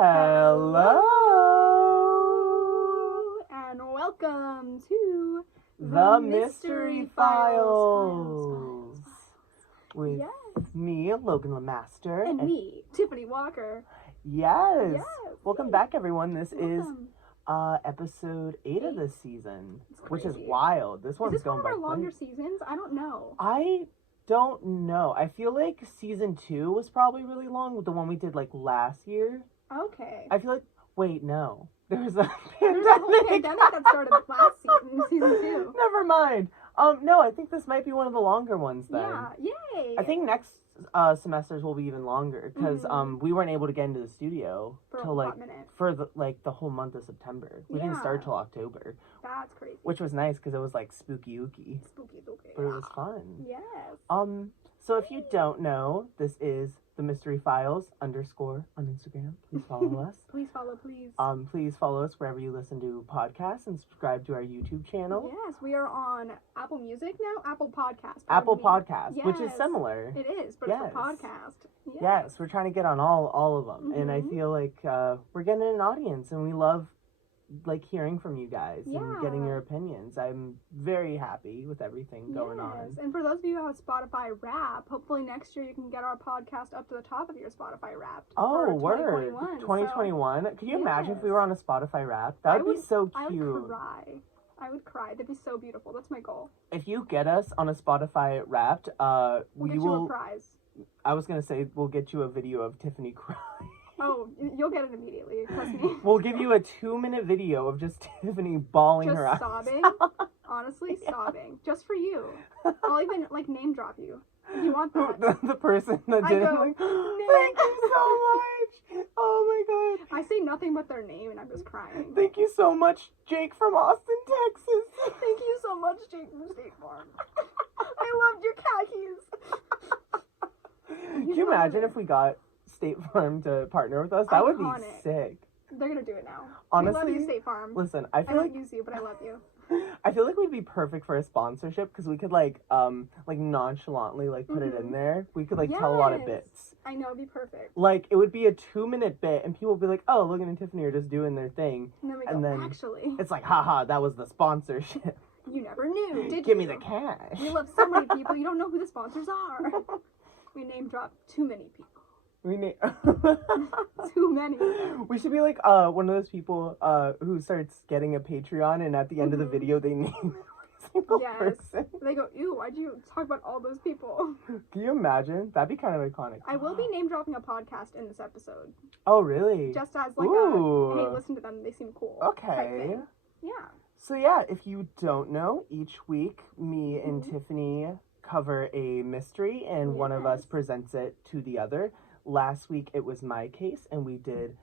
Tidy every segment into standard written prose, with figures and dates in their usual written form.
Hello! And welcome to The Mystery Files. With me, Logan Lemaster. And me, Tiffany Walker. Yes! Welcome back, everyone. This is episode 8 of this season, which is wild. This one's going by quick. Is this one of our longer seasons? I don't know. I don't know. I feel like season 2 was probably really long, the one we did like last year. Okay. I feel like, wait, no. There's a pandemic. There's a whole pandemic that started last season 2. Never mind. No, I think this might be one of the longer ones then. Yeah, yay. I think next semesters will be even longer because we weren't able to get into the studio till the whole month of September. We didn't start till October. That's crazy. Which was nice because it was like spooky ooky. Spooky ooky. But it was fun. Yes. So if you don't know, this is The Mystery Files _ on Instagram. Please follow us. Please follow, please. Please follow us wherever you listen to podcasts and subscribe to our YouTube channel. Yes, we are on Apple Music now. Apple Podcast. Apple Podcast, which is similar. It is, but it's a podcast. Yes, we're trying to get on all of them, and I feel like we're getting an audience, and we love hearing from you guys and getting your opinions. I'm very happy with everything going on. And for those of you who have Spotify Wrapped, hopefully next year you can get our podcast up to the top of your Spotify Wrapped. Oh, word. 2021. So, can you imagine if we were on a Spotify Wrapped? That would be so cute. I would cry. That'd be so beautiful. That's my goal. If you get us on a Spotify Wrapped, we'll get you a prize. I was going to say, we'll get you a video of Tiffany crying. Oh, you'll get it immediately. Trust me. We'll give you a 2-minute video of just Tiffany bawling her eyes. Just sobbing. Honestly, sobbing. Just for you. I'll even, name drop you. If you want that. The person that did it. Thank you so much. Oh my god. I say nothing but their name and I'm just crying. Thank you so much, Jake from Austin, Texas. Thank you so much, Jake from State Farm. I loved your khakis. Can you imagine if we got State Farm to partner with us? That would be sick. They're gonna do it now. Honestly, I love you, State Farm. Listen, I don't use you, but I love you. I feel like we'd be perfect for a sponsorship because we could nonchalantly put it in there. We could tell a lot of bits. I know, it'd be perfect. It would be a 2-minute bit, and people would be like, "Oh, Logan and Tiffany are just doing their thing." And then actually, it's like, haha, that was the sponsorship. You never knew, did you? Give me the cash. We love so many people. You don't know who the sponsors are. We name drop too many people. Too many. We should be one of those people who starts getting a Patreon, and at the end of the video they name every single person. They go, ew, why'd you talk about all those people? Can you imagine? That'd be kind of iconic. I will be name dropping a podcast in this episode. Oh, really? Just as hey, listen to them, they seem cool. Okay. Yeah. So yeah, if you don't know, each week me and Tiffany cover a mystery, and one of us presents it to the other. Last week it was my case, and we did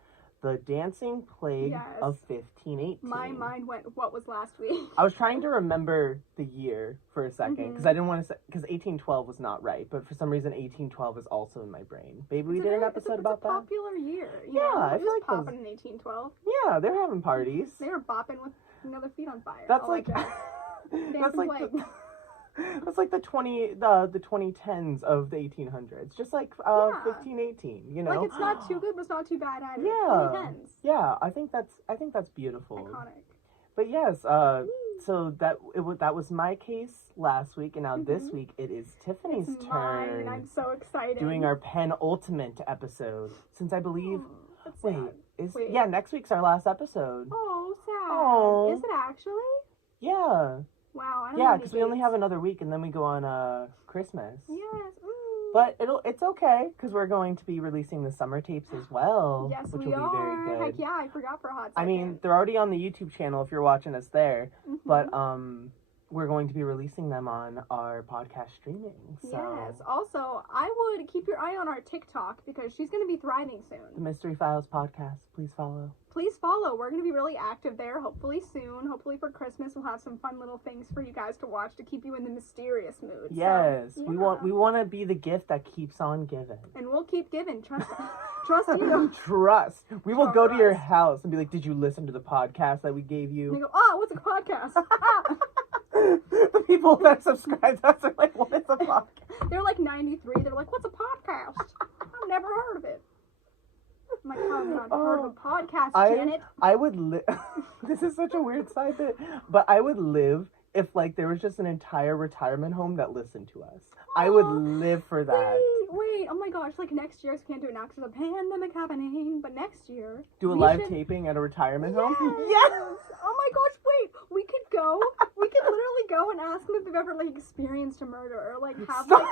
the Dancing Plague of 1518. My mind went, what was last week? I was trying to remember the year for a second, because I didn't want to say, because 1812 was not right, but for some reason 1812 is also in my brain. Maybe we did an episode about that. It's a popular year. I feel like popping in 1812. Yeah, they're having parties. They were bopping with another feet on fire. That's that's like the 2010s of the 1800s, just 1518. You know, it's not too good, but it's not too bad either. Yeah, 2010s. Yeah, I think that's beautiful. Iconic. But yes, so that was my case last week, and now this week it is Tiffany's turn. Mine, and I'm so excited. Doing our penultimate episode, since I believe. Wait. Yeah, next week's our last episode. Oh, sad. Oh. Is it actually? Yeah. Wow, I don't know. Yeah, because we only have another week, and then we go on Christmas. Yes. But it's okay, because we're going to be releasing the summer tapes as well. Yes, which we will be very good. Heck yeah, I forgot for a hot second. I mean, they're already on the YouTube channel if you're watching us there, but we're going to be releasing them on our podcast streaming. So. Yes. Also, I would keep your eye on our TikTok, because she's going to be thriving soon. The Mystery Files podcast. Please follow. Please follow. We're going to be really active there, hopefully soon. Hopefully for Christmas, we'll have some fun little things for you guys to watch to keep you in the mysterious mood. Yes. So, we want to be the gift that keeps on giving. And we'll keep giving. Trust us. Trust you. Trust. We will go to your house and be like, did you listen to the podcast that we gave you? And they go, oh, what's a podcast? The people that subscribe to us are like, what is a podcast? They're like 93. They're like, what's a podcast? I've never heard of it. I'm like, how am I not part of a podcast, Janet? I would live. This is such a weird side bit, but I would live if like there was just an entire retirement home that listened to us. I would live for that. Wait, oh my gosh, like next year, 'cause we can't do it now because there's a pandemic happening, but next year. Do a live taping at a retirement home? Yes! Oh my gosh, wait, we could literally go and ask them if they've ever like experienced a murder or like have like.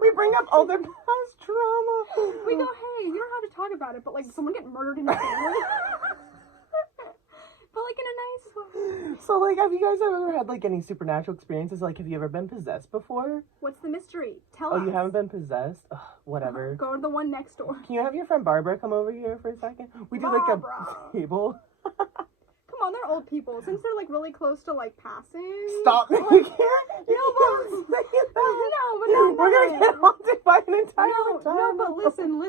We bring up all their past trauma. We go, hey, you don't have to talk about it, but like someone get murdered in your family. But like in a nice way. So like, have you guys ever had like any supernatural experiences? Like, have you ever been possessed before? What's the mystery? Tell us. Oh, you haven't been possessed? Ugh, whatever. Go to the one next door. Can you have your friend Barbara come over here for a second? We do like a table. Come on, they're old people. Since they're like really close to like passing. Stop! Like, You can't say that. No, but not We're gonna get haunted by an entire No, but listen,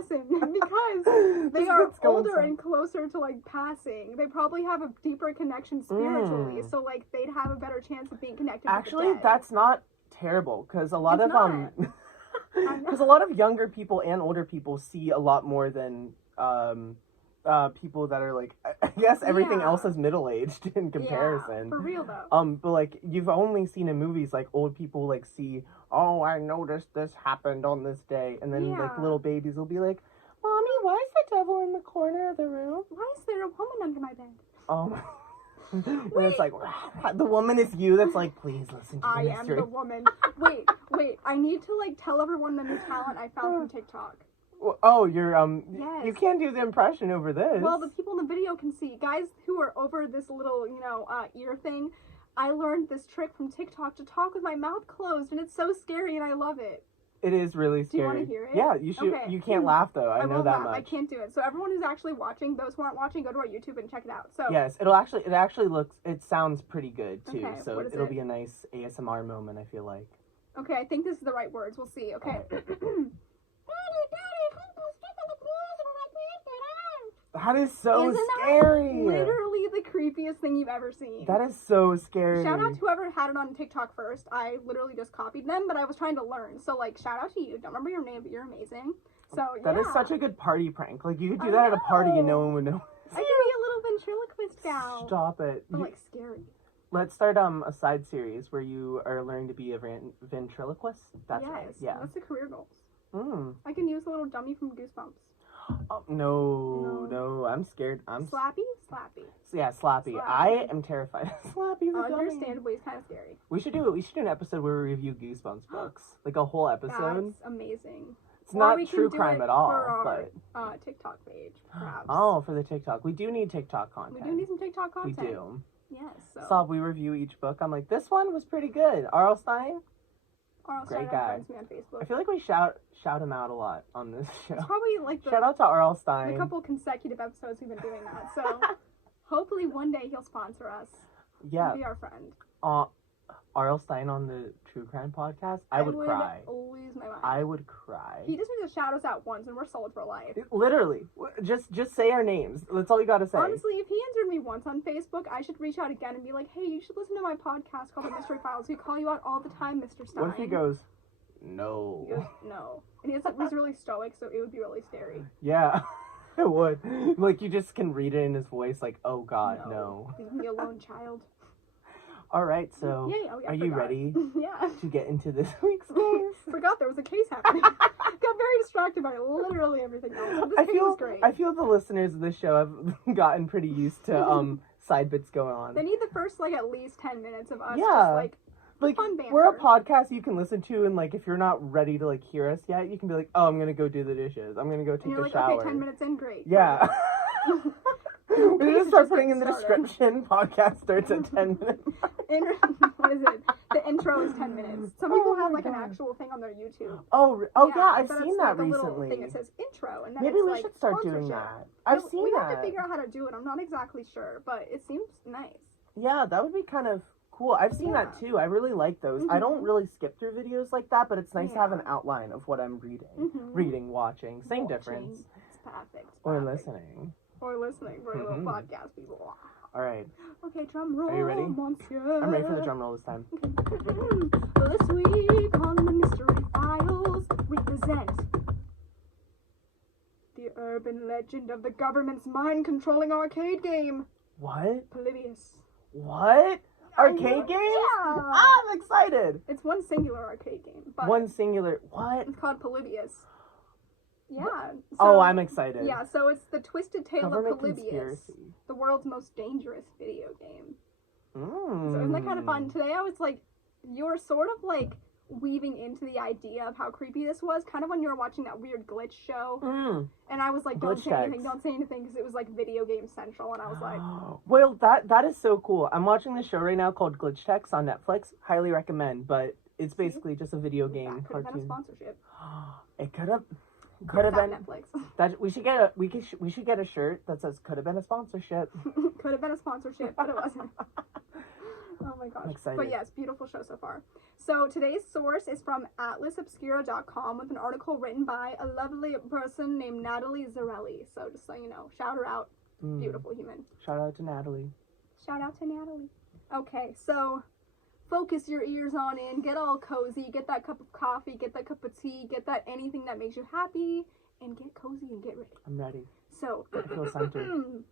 because they are older and closer to like passing. They probably have a deeper connection spiritually, so like they'd have a better chance of being connected. Actually, with the dead. that's not terrible because a lot because a lot of younger people and older people see a lot more than people that are like, I guess everything else is middle-aged in comparison. Yeah, for real though. But like you've only seen in movies like old people like see, oh, I noticed this happened on this day, and then like little babies will be like, Mommy, why is the devil in the corner of the room? Why is there a woman under my bed? When it's like, the woman is you that's like, please listen to the mystery. I am the woman. Wait, I need to like tell everyone the new talent I found from TikTok. Oh, you're, yes. You can't do the impression over this. Well, the people in the video can see. Guys who are over this little, ear thing, I learned this trick from TikTok to talk with my mouth closed, and it's so scary, and I love it. It is really scary. Do you want to hear it? Yeah, you should. Okay. You can't laugh, though. I know that much. I can't do it. So everyone who's actually watching, those who aren't watching, go to our YouTube and check it out. So yes, it sounds pretty good, too. Okay, so it'll be a nice ASMR moment, I feel like. Okay, I think this is the right words. We'll see. Okay. That is so scary. That literally the creepiest thing you've ever seen. That is so scary. Shout out to whoever had it on TikTok first. I literally just copied them, but I was trying to learn. So like, shout out to you. Don't remember your name, but you're amazing. So that is such a good party prank. Like you could do that at a party and no one would know. I could be a little ventriloquist gal. Stop it. But like scary. Let's start a side series where you are learning to be a ventriloquist. That's right. Yeah. That's the career goals. I can use the little dummy from Goosebumps. Oh, no, I'm scared. Slappy? Yeah, Slappy. I am terrified of Slappy. Understandably, it's kind of scary. We should do an episode where we review Goosebumps books, like a whole episode. That's amazing. It's not true crime at all, but TikTok page, perhaps. Oh, for the TikTok, we do need TikTok content. We do need some TikTok content. We do. Yes. So we review each book. I'm like, this one was pretty good. R.L. Stein. Great guy. Me on Facebook. I feel like we shout him out a lot on this show. It's probably like shout out to R.L. Stein. The couple consecutive episodes we've been doing that. So hopefully one day he'll sponsor us. Yeah. And be our friend. R.L. Stein on the True Crime podcast. I would cry. Lose my mind. I would cry. He just needs to shout us out once and we're sold for life. Literally. Just say our names. That's all you gotta say. Honestly, if he answered me once on Facebook, I should reach out again and be like, hey, you should listen to my podcast called The Mystery Files. We call you out all the time, Mr. Stein. What if he goes, no. He goes, no. And he's really stoic, so it would be really scary. Yeah. It would. Like, you just can read it in his voice, like, oh god, no. He's gonna be a lone child. Alright, so are you ready to get into this week's case? Forgot there was a case happening. Got very distracted by literally everything else. But this case was great. I feel the listeners of this show have gotten pretty used to side bits going on. They need the first at least 10 minutes of us just fun banter. We're a podcast you can listen to, and if you're not ready to hear us yet, you can be like, oh, I'm gonna go do the dishes. I'm gonna go take a shower. Okay, 10 minutes in, great. Yeah. We just start putting in the description. Podcast starts at 10 minutes. What is it? The intro is 10 minutes. Some people have an actual thing on their YouTube. Oh yeah, I've seen that recently. Little thing that says intro, and then maybe we should start doing that. I've seen that. We have to figure out how to do it. I'm not exactly sure, but it seems nice. Yeah, that would be kind of cool. I've seen that too. I really like those. I don't really skip through videos like that, but it's nice to have an outline of what I'm reading, watching. Same difference. It's perfect. Or listening. Or listening for little podcast people. Alright. Okay, drum roll. Are you ready? Monsieur. I'm ready for the drum roll this time. Okay. This week on the Mystery Files, we present urban legend of the government's mind-controlling arcade game. What? Polybius. What? Arcade game? Yeah. I'm excited. It's one singular arcade game. But One singular. What? it's called Polybius. Yeah. Oh, I'm excited. Yeah, so it's the twisted tale Government of Polybius, conspiracy. the world's most dangerous video game. Mm. So isn't that kind of fun? Today I was like, you were sort of like weaving into the idea of how creepy this was, kind of when you were watching that weird glitch show. And I was like, don't say anything, because it was like Video Game Central, and I was like... Well, that is so cool. I'm watching this show right now called Glitch Techs on Netflix. Highly recommend, but it's basically just a video game that could have cartoon. been a sponsorship. It could have been Netflix. That we should get a shirt that says "could have been a sponsorship." Could have been a sponsorship, but it wasn't. Oh my gosh. I'm excited. But yes, beautiful show so far. So today's source is from atlasobscura.com with an article written by a lovely person named Natalie Zarelli. So just so you know, shout her out. Beautiful human. Shout out to Natalie. Shout out to Natalie. Okay, so focus your ears on in, get all cozy, get that cup of coffee, get that cup of tea, get that anything that makes you happy, and get cozy and get ready. I'm ready. So, I feel centered.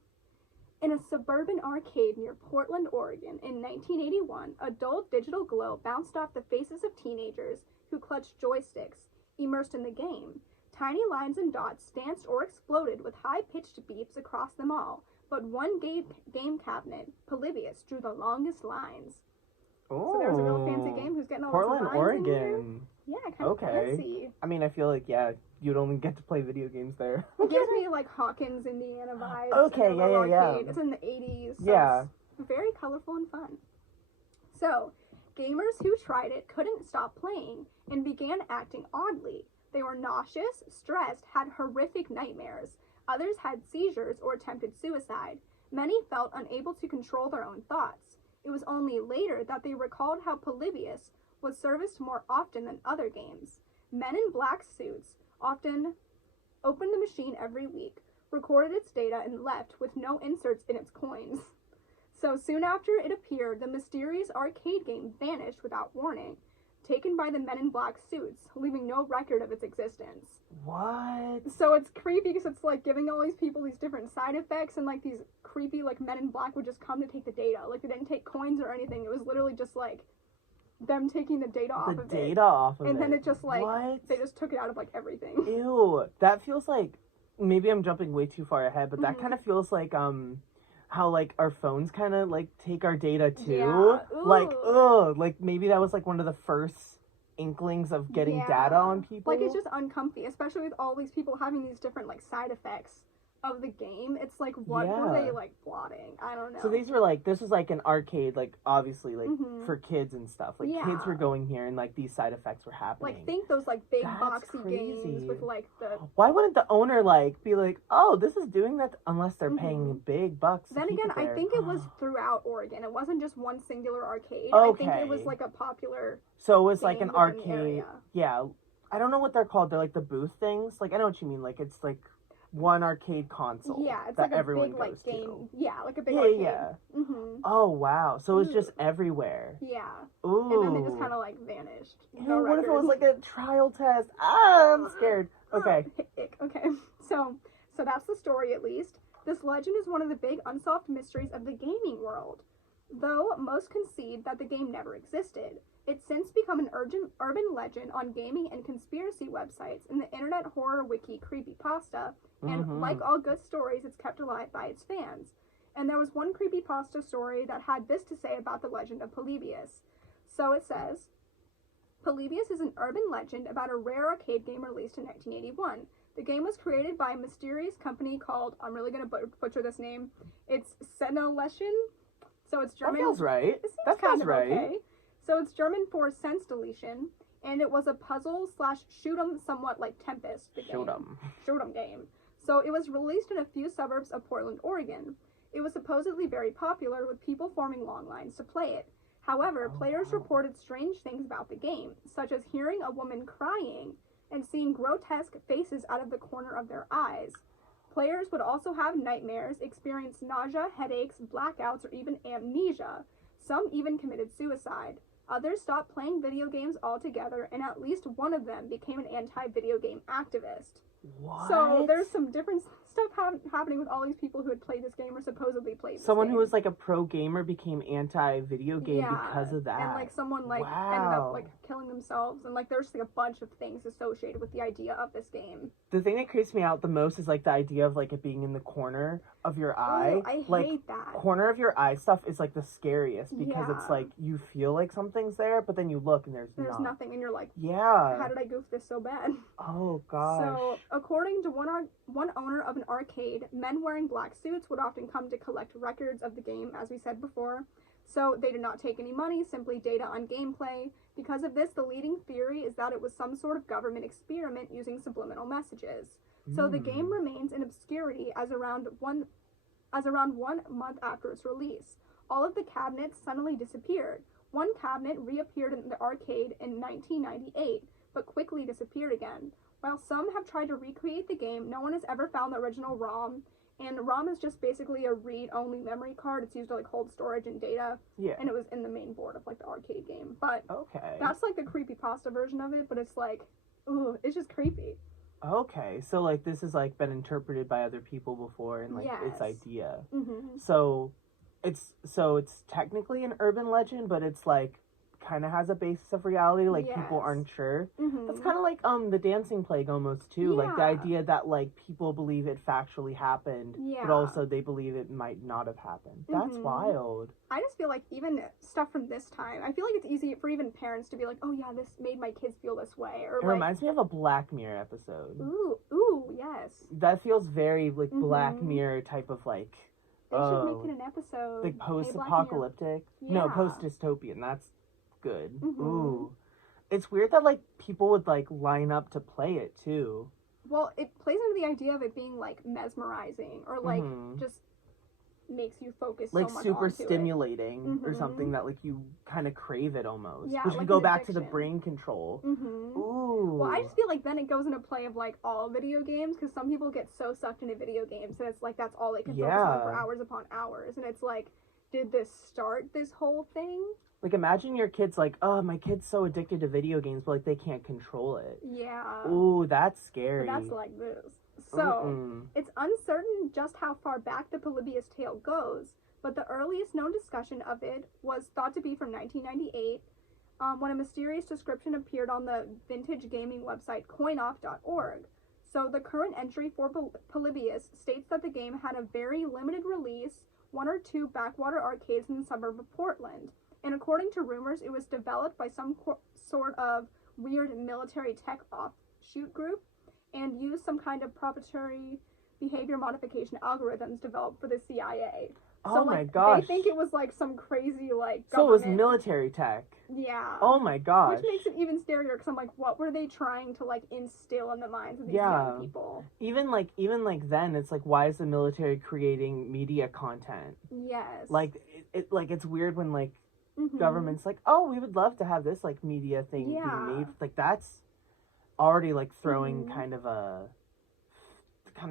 In a suburban arcade near Portland, Oregon, in 1981, a dull digital glow bounced off the faces of teenagers who clutched joysticks, immersed in the game. Tiny lines and dots danced or exploded with high-pitched beeps across them all, but one game cabinet, Polybius, drew the longest lines. So there's a real fancy game who's getting all Portland, those lines in here. Oregon. Yeah, kind of fancy. I mean, I feel like, you'd only get to play video games there. It gives me, like, Hawkins, Indiana vibes. Okay, yeah. It's in the 80s. So Yeah. It's very colorful and fun. So, gamers who tried it couldn't stop playing and began acting oddly. They were nauseous, stressed, had horrific nightmares. Others had seizures or attempted suicide. Many felt unable to control their own thoughts. It was only later that they recalled how Polybius was serviced more often than other games. Men in black suits often opened the machine every week, recorded its data, and left with no inserts in its coins. So soon after it appeared, the mysterious arcade game vanished without warning, taken by the men in black suits, leaving no record of its existence. What? So it's creepy because it's like giving all these people these different side effects, and like these creepy like men in black would just come to take the data. Like they didn't take coins or anything. It was literally just like them taking the data off of it. And then it just like they just took it out of like everything. Ew. That feels like, maybe I'm jumping way too far ahead, but that kind of feels like how like our phones kind of like take our data too. Yeah. Like maybe that was like one of the first inklings of getting data on people. Like it's just uncomfy, especially with all these people having these different like side effects of the game. It's like, what were they like plotting? I don't know. So these were like, this was like an arcade, like obviously like for kids and stuff. Like kids were going here and like these side effects were happening. Like think those like big boxy games with like the... Why wouldn't the owner like be like, oh, this is doing that, unless they're paying big bucks. Then again, I think it was throughout Oregon. It wasn't just one singular arcade. Okay. I think it was like a popular... So it was like an arcade. Area. Yeah. I don't know what they're called. They're like the booth things. Like I know what you mean. Like it's like one arcade console. Yeah, it's that like a everyone big goes like game. to. Yeah, like a big arcade. Yeah. Mm-hmm. Oh wow. So it's just everywhere. Yeah. Ooh. And then they just kind of like vanished. No what if it was record. like a trial test? Ah, I'm scared. Okay. Okay. So that's the story at least. This legend is one of the big unsolved mysteries of the gaming world. Though most concede that the game never existed, it's since become an urban legend on gaming and conspiracy websites in the internet horror wiki Creepypasta, and like all good stories, it's kept alive by its fans. And there was one Creepypasta story that had this to say about the legend of Polybius. So it says, Polybius is an urban legend about a rare arcade game released in 1981. The game was created by a mysterious company called, I'm really going to butcher this name, it's Senelation. So it's German. That feels right. That sounds right. Okay. So it's German for sense deletion, and it was a puzzle / shoot 'em, somewhat like Tempest. Shoot 'em game. So it was released in a few suburbs of Portland, Oregon. It was supposedly very popular, with people forming long lines to play it. However, players reported strange things about the game, such as hearing a woman crying and seeing grotesque faces out of the corner of their eyes. Players would also have nightmares, experience nausea, headaches, blackouts, or even amnesia. Some even committed suicide. Others stopped playing video games altogether, and at least one of them became an anti-video game activist. What? So there's some different stuff happening with all these people who had played this game or supposedly played this Someone game. who was like a pro gamer became anti-video game because of that. And like someone like ended up like killing themselves, and like there's like a bunch of things associated with the idea of this game. The thing that creeps me out the most is like the idea of like it being in the corner of your eye. I like, hate that. Corner of your eye stuff is like the scariest because it's like you feel like something's there, but then you look and there's nothing, and you're like, yeah, how did I goof this so bad? Oh gosh. So according to one owner of an arcade, men wearing black suits would often come to collect records of the game, as we said before. So they did not take any money, simply data on gameplay. Because of this, the leading theory is that it was some sort of government experiment using subliminal messages. So the game remains in obscurity as around one month after its release. All of the cabinets suddenly disappeared. One cabinet reappeared in the arcade in 1998, but quickly disappeared again. While some have tried to recreate the game, no one has ever found the original ROM. And ROM is just basically a read-only memory card. It's used to like hold storage and data. Yeah. And it was in the main board of like the arcade game. But okay, that's like the creepypasta version of it. But it's like, ooh, it's just creepy. Okay, so like this has like been interpreted by other people before and like its idea. Mm-hmm. So it's technically an urban legend, but it's like kind of has a basis of reality. Like people aren't sure. Mm-hmm. That's kind of like the Dancing Plague almost too. Like the idea that like people believe it factually happened, but also they believe it might not have happened. That's wild. I just feel like even stuff from this time, I feel like it's easy for even parents to be like, oh yeah, this made my kids feel this way. Or it reminds me of a Black Mirror episode. Ooh, yes. That feels very like Black Mirror type of like. They should make it an episode. Like post-apocalyptic. No, post-dystopian. That's good. Ooh. It's weird that like people would like line up to play it too. Well, it plays into the idea of it being like mesmerizing or like just makes you focus like so much super onto stimulating or something that like you kind of crave it almost. Yeah, which like can go an back to the addiction. brain control. Ooh. Well, I just feel like then it goes into play of like all video games because some people get so sucked into video games and it's like that's all they can focus on for hours upon hours, and it's like, did this start this whole thing? Like imagine your kid's like, oh, my kid's so addicted to video games, but like they can't control it. Yeah. Ooh, that's scary. But that's like this. So it's uncertain just how far back the Polybius tale goes, but the earliest known discussion of it was thought to be from 1998, when a mysterious description appeared on the vintage gaming website coinoff.org. So the current entry for Polybius states that the game had a very limited release, 1 or 2 backwater arcades in the suburb of Portland. And according to rumors, it was developed by some sort of weird military tech offshoot group and used some kind of proprietary behavior modification algorithms developed for the CIA. Oh so, my gosh. They think it was like some crazy like government. So it was military tech. Yeah. Oh my gosh. Which makes it even scarier because I'm like, what were they trying to like instill in the minds of these young people? Even like then, it's like, why is the military creating media content? Yes. Like it's weird when like government's like, oh, we would love to have this like media thing being made. Like that's already like throwing kind of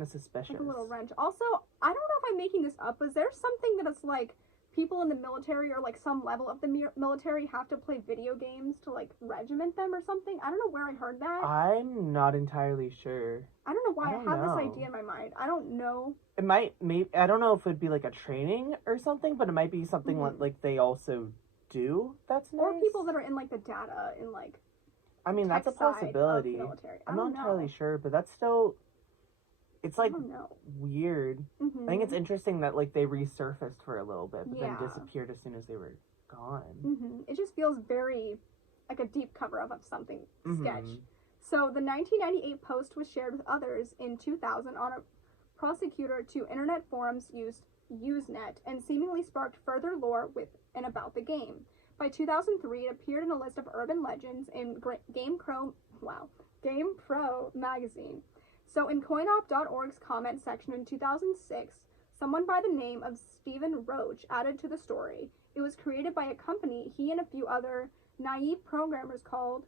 suspicious. Like a little wrench. Also, I don't know if I'm making this up, but is there something that it's like people in the military or like some level of the military have to play video games to like regiment them or something? I don't know where I heard that. I'm not entirely sure. I don't know why I have this idea in my mind. I don't know. It might, I don't know if it'd be like a training or something, but it might be something like they also do. That's nice. Or people that are in like the data in like. I mean, that's a possibility. I'm not entirely sure, but that's still. It's like weird. I think it's interesting that like they resurfaced for a little bit, but then disappeared as soon as they were gone. It just feels very like a deep cover up of something sketch. So the 1998 post was shared with others in 2000 on a prosecutor to internet forums used Usenet and seemingly sparked further lore with and about the game. By 2003, it appeared in a list of urban legends in GamePro magazine. So in coinoff.org's comment section in 2006, someone by the name of Stephen Roach added to the story. It was created by a company he and a few other naive programmers called,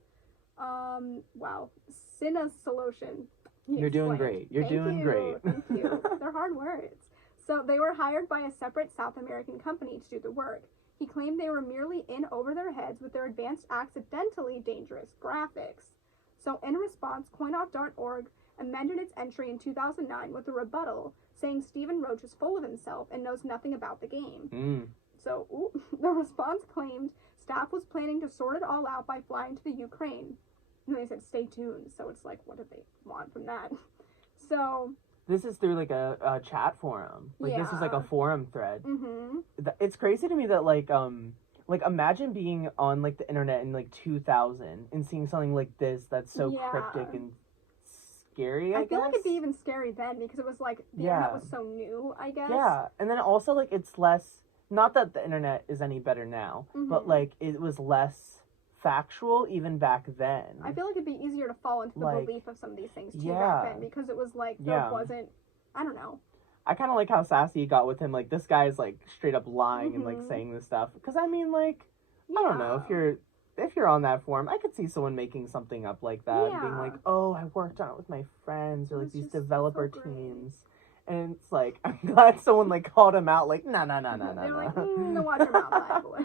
Cinesolution. You're doing great. You're doing great. Thank you. They're hard words. So they were hired by a separate South American company to do the work. He claimed they were merely in over their heads with their advanced accidentally dangerous graphics. So in response, coinoff.org amended its entry in 2009 with a rebuttal saying Stephen Roach is full of himself and knows nothing about the game. So, the response claimed staff was planning to sort it all out by flying to the Ukraine. And they said, stay tuned. So it's like, what did they want from that? So... This is through, like, a chat forum. Like, this is, like, a forum thread. It's crazy to me that, like, imagine being on, like, the internet in, like, 2000 and seeing something like this that's so cryptic and scary, I guess. feel like it'd be even scary then because it was, like, the internet was so new, I guess. Yeah, and then also, like, it's less... Not that the internet is any better now, but, like, it was less... factual even back then. I feel like it'd be easier to fall into the belief of some of these things too back then because it was like there wasn't, I don't know. I kind of like how sassy he got with him. Like, this guy is like straight up lying and like saying this stuff. Because I mean, like, I don't know, if you're on that forum, I could see someone making something up like that and being like, oh, I worked on it with my friends or like these developer teams. And it's like, I'm glad someone like called him out. Like, no. They're like, watch your mouth, bad boy.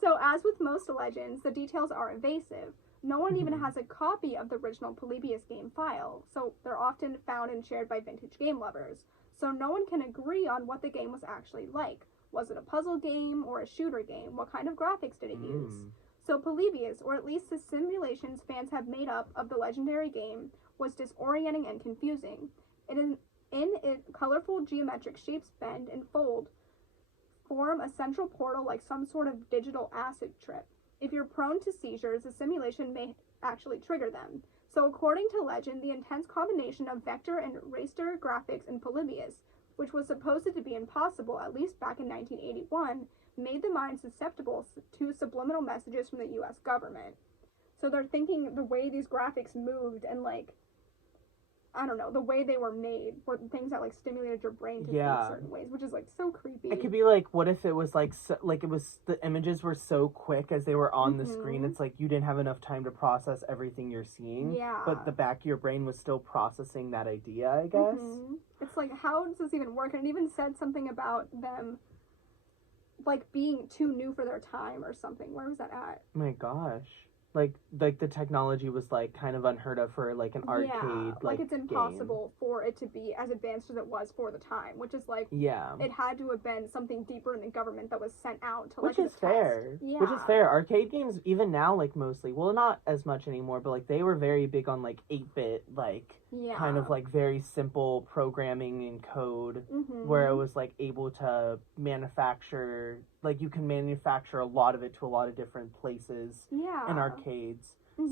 So, as with most legends, the details are evasive. No one even has a copy of the original Polybius game file, so they're often found and shared by vintage game lovers. So no one can agree on what the game was actually like. Was it a puzzle game or a shooter game? What kind of graphics did it use? So Polybius, or at least the simulations fans have made up of the legendary game, was disorienting and confusing. In it, colorful geometric shapes bend and fold, form a central portal like some sort of digital acid trip. If you're prone to seizures, the simulation may actually trigger them. So according to legend, the intense combination of vector and raster graphics in Polybius, which was supposed to be impossible at least back in 1981, made the mind susceptible to subliminal messages from the US government. So they're thinking the way these graphics moved and like, I don't know, the way they were made were things that, like, stimulated your brain to think certain ways, which is, like, so creepy. It could be, like, what if it was, like, it was, the images were so quick as they were on the screen, it's like you didn't have enough time to process everything you're seeing. Yeah. But the back of your brain was still processing that idea, I guess. It's like, how does this even work? And it even said something about them, like, being too new for their time or something. Where was that at? Oh my gosh. Like the technology was, like, kind of unheard of for, like, an arcade, like it's impossible game. for it to be as advanced as it was for the time, which is, like, it had to have been something deeper in the government that was sent out to, like, which is fair. Yeah. Which is fair. Arcade games, even now, like, mostly, well, not as much anymore, but, like, they were very big on, like, 8-bit, like, kind of, like, very simple programming and code, where it was, like, able to manufacture, like, you can manufacture a lot of it to a lot of different places in arcades.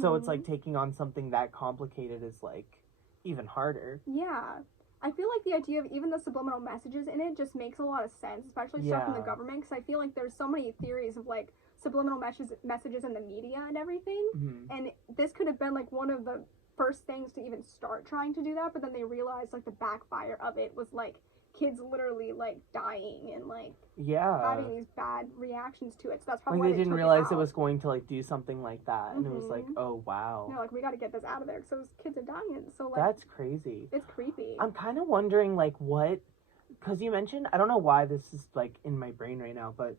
So it's, like, taking on something that complicated is, like, even harder. Yeah. I feel like the idea of even the subliminal messages in it just makes a lot of sense, especially stuff from the government, because I feel like there's so many theories of, like, subliminal messages in the media and everything, and this could have been, like, one of the first things to even start trying to do that, but then they realized, like, the backfire of it was, like, kids literally, like, dying and, like, having these bad reactions to it. So that's probably why they didn't realize it was going to, like, do something like that. And it was like, oh, wow. You know, like, we got to get this out of there because those kids are dying. So, like, that's crazy. It's creepy. I'm kind of wondering, like, what... Because you mentioned... I don't know why this is, like, in my brain right now, but...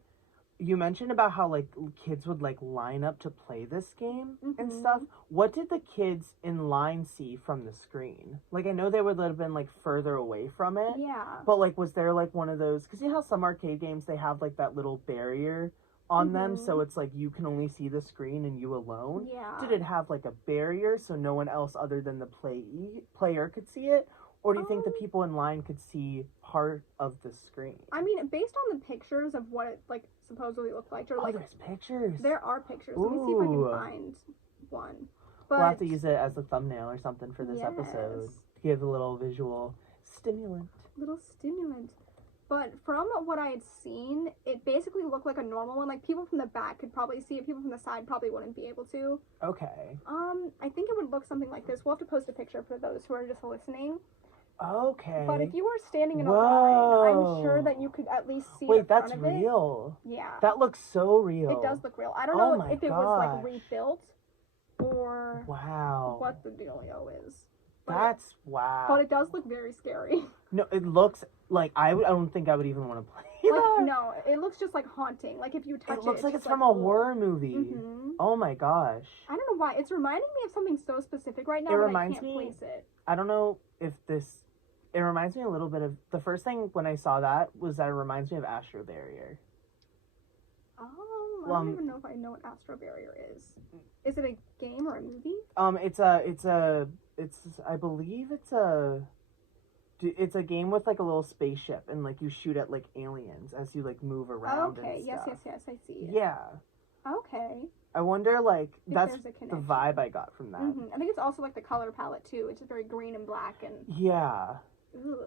You mentioned about how, like, kids would, like, line up to play this game and stuff. What did the kids in line see from the screen? Like, I know they would have been, like, further away from it. Yeah. But, like, was there, like, one of those... Because you know how some arcade games, they have, like, that little barrier on them, so it's, like, you can only see the screen and you alone? Yeah. Did it have, like, a barrier so no one else other than the player could see it? Or do you think the people in line could see part of the screen? I mean, based on the pictures of what it, like, supposedly looked like. Or, like, there's pictures. There are pictures. Let me see if I can find one. But we'll have to use it as a thumbnail or something for this episode. To give a little visual stimulant. But from what I had seen, it basically looked like a normal one. Like, people from the back could probably see it. People from the side probably wouldn't be able to. Okay. I think it would look something like this. We'll have to post a picture for those who are just listening. Okay. But if you were standing in a line, I'm sure that you could at least see the front of it. Wait, that's real? Yeah. That looks so real. It does look real. I don't know if it was, like, rebuilt or what the dealio is. Wow. But it does look very scary. No, it looks like I don't think I would even want to play that. No, it looks just like haunting. Like if you touch it, It looks like just it's from a ugh. horror movie. Mm-hmm. Oh my gosh. I don't know why. It's reminding me of something so specific right now, It but reminds I can't me- place it. I don't know if this. It reminds me a little bit of the first thing when I saw that was that it reminds me of Astro Barrier. I don't even know if I know what Astro Barrier is. Is it a game or a movie? I believe it's a game with like a little spaceship and like you shoot at like aliens as you like move around. Okay, and yes, stuff. I see it. Yeah. Okay. I wonder like If that's there's a the connection. vibe I got from that. I think it's also like the color palette too. It's just very green and black and. Yeah. Ugh,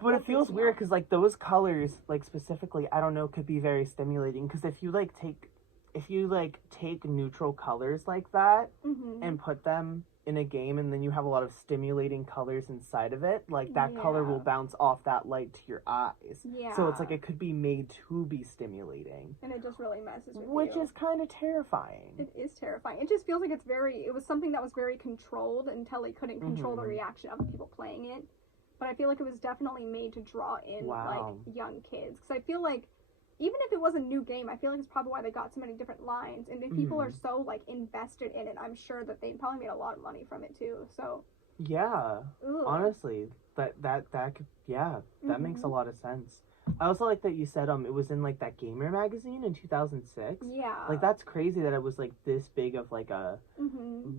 But that it feels freaks me weird out. because like those colors like specifically I don't know could be very stimulating because if you take neutral colors like that and put them in a game and then you have a lot of stimulating colors inside of it, like that color will bounce off that light to your eyes. Yeah. So it's like it could be made to be stimulating. And it just really messes with Which you. is kind of terrifying. It is terrifying. It just feels like it was something that was very controlled until they couldn't control the reaction of the people playing it. But I feel like it was definitely made to draw in like young kids. Because I feel like even if it was a new game, I feel like it's probably why they got so many different lines. And if people are so like invested in it, I'm sure that they probably made a lot of money from it too. So yeah, ugh. honestly, that could that makes a lot of sense. I also like that you said it was in like that Gamer magazine in 2006. Yeah. Like that's crazy that it was like this big of like a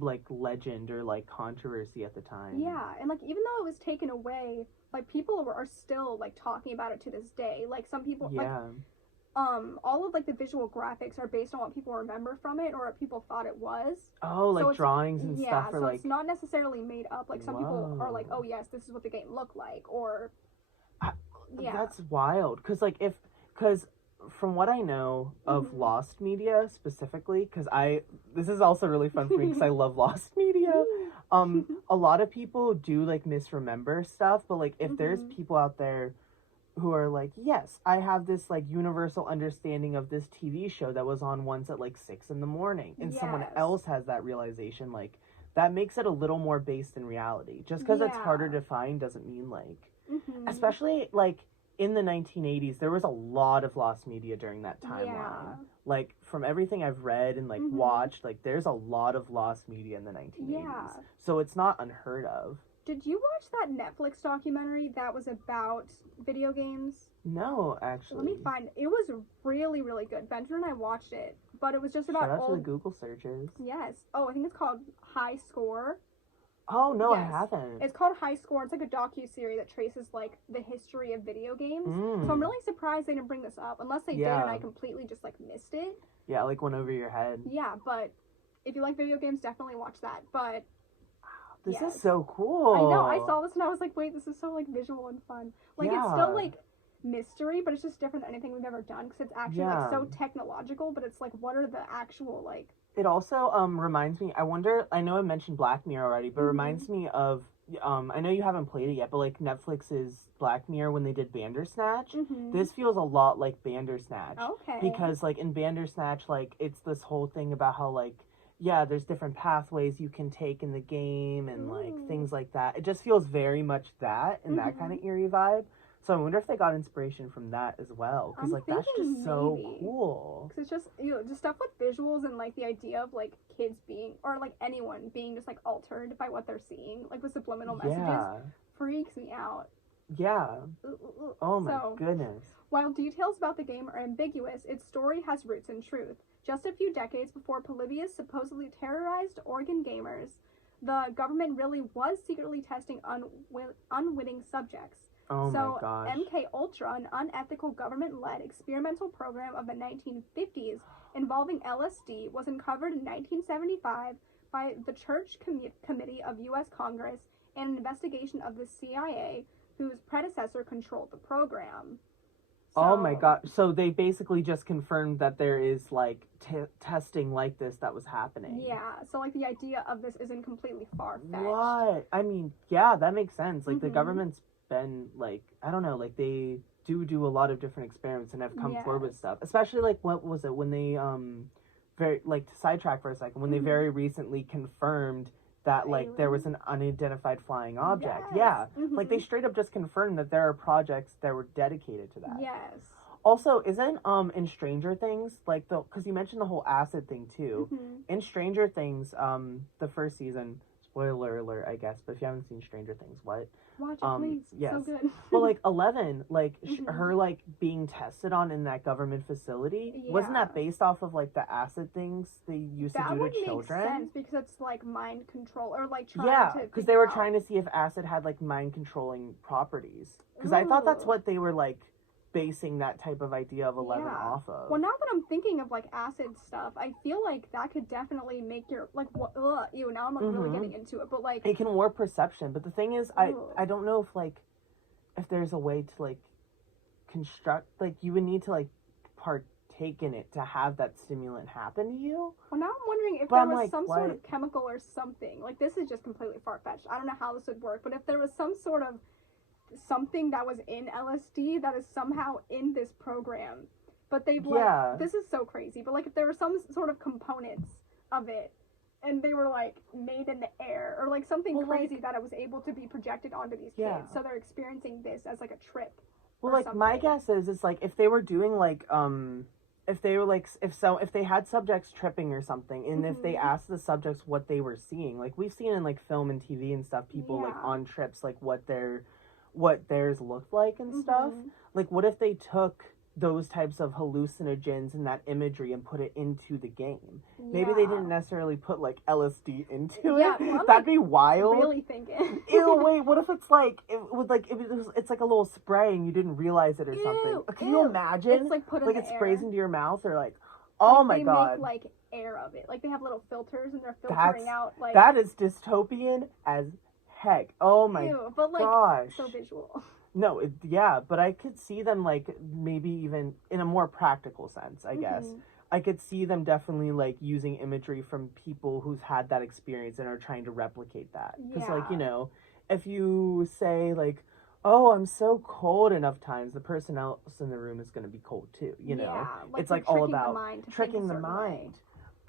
like legend or like controversy at the time. Yeah, and like even though it was taken away, like people are still like talking about it to this day. Like some people like all of like the visual graphics are based on what people remember from it or what people thought it was. Oh, like so drawings and stuff so or like it's not necessarily made up. Like some people are like, "Oh yes, this is what the game looked like," or that's wild because from what I know of Lost Media specifically, because this is also really fun for me because I love Lost Media. A lot of people do like misremember stuff, but like if there's people out there who are like, yes, I have this like universal understanding of this TV show that was on once at like 6 a.m, and someone else has that realization, like that makes it a little more based in reality. Just because it's harder to find doesn't mean like, especially like in the 1980s, there was a lot of lost media during that timeline. Like from everything I've read and like watched, like there's a lot of lost media in the 1980s. So it's not unheard of. Did you watch that Netflix documentary that was about video games? No, actually. Let me find it. It was really, really good. Benjamin and I watched it, but it was just about Shout out to the Google searches. Yes. Oh, I think it's called High Score. Oh, no, Yes. I haven't. It's called High Score. It's like a docu-series that traces like the history of video games. So I'm really surprised they didn't bring this up, unless they did and I completely just like missed it. Yeah, like went over your head. Yeah, but if you like video games, definitely watch that. But this is so cool. I know. I saw this and I was like, wait, this is so like visual and fun. Like it's still like mystery, but it's just different than anything we've ever done because it's actually like so technological. But it's like, what are the actual like? It also reminds me. I wonder. I know I mentioned Black Mirror already, but it reminds me of. I know you haven't played it yet, but like Netflix's Black Mirror when they did Bandersnatch, this feels a lot like Bandersnatch. Okay. Because like in Bandersnatch, like it's this whole thing about how like. Yeah, there's different pathways you can take in the game and like things like that. It just feels very much that and that kind of eerie vibe. So I wonder if they got inspiration from that as well, because like that's just so cool. Because it's just just stuff with visuals and like the idea of like kids being or like anyone being just like altered by what they're seeing, like with subliminal messages, freaks me out. Yeah. Oh my goodness. While details about the game are ambiguous, its story has roots in truth. Just a few decades before Polybius supposedly terrorized Oregon gamers, the government really was secretly testing unwitting subjects. Oh my gosh. MK Ultra, an unethical government-led experimental program of the 1950s involving LSD, was uncovered in 1975 by the Church Committee of U.S. Congress and an investigation of the CIA, whose predecessor controlled the program. Oh my god. So they basically just confirmed that there is like testing like this that was happening. Yeah. So like the idea of this isn't completely far-fetched. What? I mean, yeah, that makes sense. Like the government's been like, I don't know, like they do a lot of different experiments and have come forward with stuff. Especially like what was it when they very like to sidetrack for a second, when they very recently confirmed that like there was an unidentified flying object. Like they straight up just confirmed that there are projects that were dedicated to that. Also, isn't in Stranger Things, like, the because you mentioned the whole acid thing too. In Stranger Things, the first season, spoiler alert, I guess, but if you haven't seen Stranger Things, what? Watch it, please. Yes. So good. Well, like 11, like her like being tested on in that government facility, wasn't that based off of like the acid things they used to do to children? That would make sense because it's like mind control or like trying to. Yeah, because they were trying to see if acid had like mind controlling properties. Because I thought that's what they were like basing that type of idea of 11 off of. Well, now that I'm thinking of like acid stuff, I feel like that could definitely make your like now I'm like really getting into it, but like it can warp perception. But the thing is, I don't know if there's a way to like construct, like you would need to like partake in it to have that stimulant happen to you. Well, now I'm wondering if there was some sort of chemical or something. Like, this is just completely far-fetched. I don't know how this would work, but if there was some sort of something that was in LSD that is somehow in this program, but they've like, this is so crazy, but like if there were some sort of components of it and they were like made in the air or like something crazy that it was able to be projected onto these kids, so they're experiencing this as like a trip. Well, like my guess is it's like if they were doing like if they were like if they had subjects tripping or something, and if they asked the subjects what they were seeing, like we've seen in like film and TV and stuff, people like on trips, like what theirs looked like and stuff. Like, what if they took those types of hallucinogens and that imagery and put it into the game? Maybe they didn't necessarily put like LSD into it. Well, that'd be wild. Really thinking. Ew, wait, what if it's like it's like a little spray and you didn't realize it or something? Can you imagine? It's like it sprays into your mouth or like, oh my god. They make like air of it. Like they have little filters and they're filtering out like. That is dystopian as heck. Oh my but like gosh. So visual. No, but I could see them like maybe even in a more practical sense, I guess. I could see them definitely like using imagery from people who's had that experience and are trying to replicate that. Because like, you know, if you say like, oh, I'm so cold enough times, the person else in the room is going to be cold too, you know? Yeah, like it's like all about tricking the mind.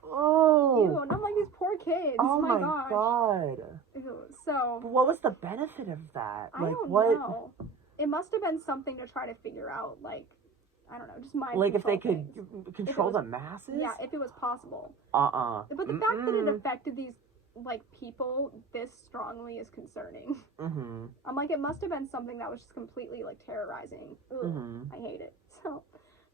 Oh. Ew, and I'm like, these poor kids. Oh my gosh. god. Ew, so. But what was the benefit of that? I don't know. It must have been something to try to figure out, like, I don't know, just mind like control if they could control the masses? Yeah, if it was possible. But the fact that it affected these, like, people this strongly is concerning. I'm like, it must have been something that was just completely, like, terrorizing. Ugh, I hate it. So,